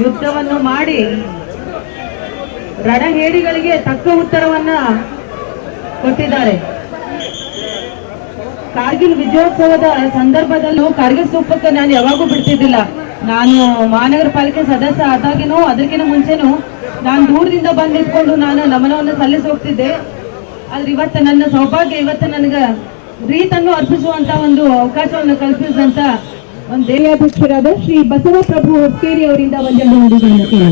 ಯುದ್ಧವನ್ನು ಮಾಡಿ ರಣಹೇಡಿಗಳಿಗೆ ತಕ್ಕ ಉತ್ತರವನ್ನ ಕೊಟ್ಟಿದ್ದಾರೆ. ಕಾರ್ಗಿಲ್ ವಿಜಯೋತ್ಸವದ ಸಂದರ್ಭದಲ್ಲೂ ಕಾರ್ಗಿಲ್ ಸೂಪಕ್ಕೆ ನಾನು ಯಾವಾಗೂ ಬಿಡ್ತಿದ್ದಿಲ್ಲ. ನಾನು ಮಹಾನಗರ ಪಾಲಿಕೆ ಸದಸ್ಯ ಆದಾಗಿನೂ ಅದಕ್ಕಿಂತ ಮುಂಚೆನೂ ನಾನು ದೂರದಿಂದ ಬಂದು ನಾನು ನಮನವನ್ನು ಸಲ್ಲಿಸಿ ಹೋಗ್ತಿದ್ದೆ ಆದ್ರೆ ಇವತ್ತು ನನ್ನ ಸೌಭಾಗ್ಯ, ಇವತ್ತು ನನಗೆ ರೀತನ್ನು ಅರ್ಪಿಸುವಂತ ಒಂದು ಅವಕಾಶವನ್ನು ಕಲ್ಪಿಸಿದಂತ ಒಂದು ದೇವಾಧ್ಯಕ್ಷರಾದ ಶ್ರೀ ಬಸವ ಪ್ರಭು ಹೊಸ್ಕೇರಿ ಅವರಿಂದ ಆಗಮಿಸಿದಂತಹ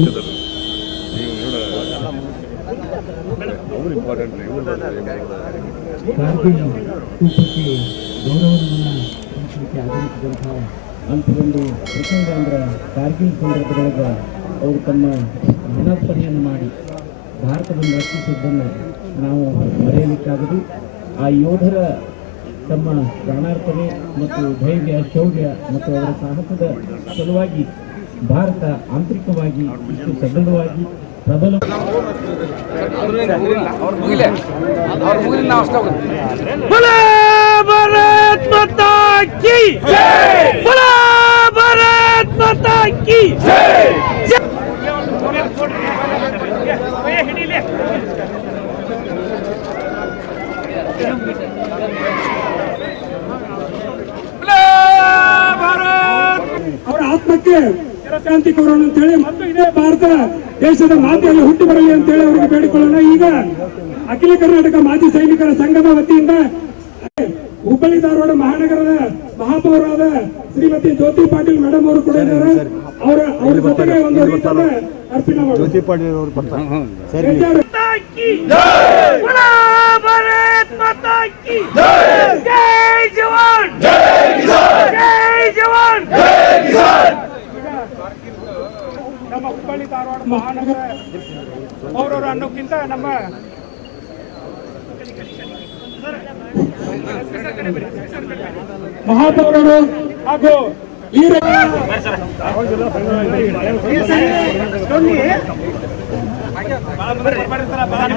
ಅಂಥದೊಂದು ಪ್ರಸಂಗ ಅಂದ್ರೆ ಕಾರ್ಗಿಲ್ ಸಂದರ್ಭದೊಳಗೆ ಅವರು ತಮ್ಮ ಮನಸ್ಪರಿಯನ್ನು ಮಾಡಿ ಭಾರತವನ್ನು ರಕ್ಷಿಸಿದ್ದನ್ನು ನಾವು ಮರೆಯಲಿಕ್ಕಾಗದು. ಆ ಯೋಧರ ತಮ್ಮ ಪ್ರಾಣಾರ್ಪಣೆ ಮತ್ತು ಧೈರ್ಯ, ಶೌರ್ಯ ಮತ್ತು ಅವರ ಸಾಹಸದ ಸಲುವಾಗಿ ಭಾರತ ಆಂತರಿಕವಾಗಿ ಇಷ್ಟು ಸದೃಢವಾಗಿ ಪ್ರಬಲ ಭಾರತ್ ಮಾತಾ ಕಿ ಮಾತಾ ಕಿ ಅವರ ಆತ್ಮಕ್ಕೆ ಶಾಂತಿ ಕೊಡೋಣ ಅಂತ ಹೇಳಿ ಮತ್ತು ಇದೇ ಭಾರತ ದೇಶದ ಮಾತೆಯಲ್ಲಿ ಹುಟ್ಟಿ ಬರಲಿ ಅಂತ ಹೇಳಿ ಅವರಿಗೆ ಬೇಡಿಕೊಳ್ಳೋಣ. ಈಗ ಅಖಿಲ ಕರ್ನಾಟಕ ಮಾಜಿ ಸೈನಿಕರ ಸಂಘದ ವತಿಯಿಂದ ಹುಬ್ಬಳ್ಳಿ ಧಾರವಾಡ ಮಹಾನಗರದ ಮಹಾಪೌರಾದ ಶ್ರೀಮತಿ ಜ್ಯೋತಿ ಪಾಟೀಲ್ ಮೇಡಮ್ ಅವರು ಕೂಡ ಇದ್ದಾರೆ. ಅವರ ಅವ್ರ ಜೊತೆಗೆ ಒಂದು ಅರ್ಪಣೆ ಮಾಡಿ ಜ್ಯೋತಿ ಪಾಟೀಲ್ ಅವರು ಬರ್ತಾರೆ. ಜೈ ಜವಾನ್ ಜೈ ಕಿಸಾನ್ ಜೈ ಜವಾನ್ ಜೈ ನಮ್ಮ ಹುಬ್ಬಳ್ಳಿ ಧಾರವಾಡ ಮಹಾನಗರ ಅವರವರು ಅನ್ನೋಕ್ಕಿಂತ ನಮ್ಮ ಮಹಾಪೌರರು ಹಾಗೂ ಈ ಬರ್ತಾರೆ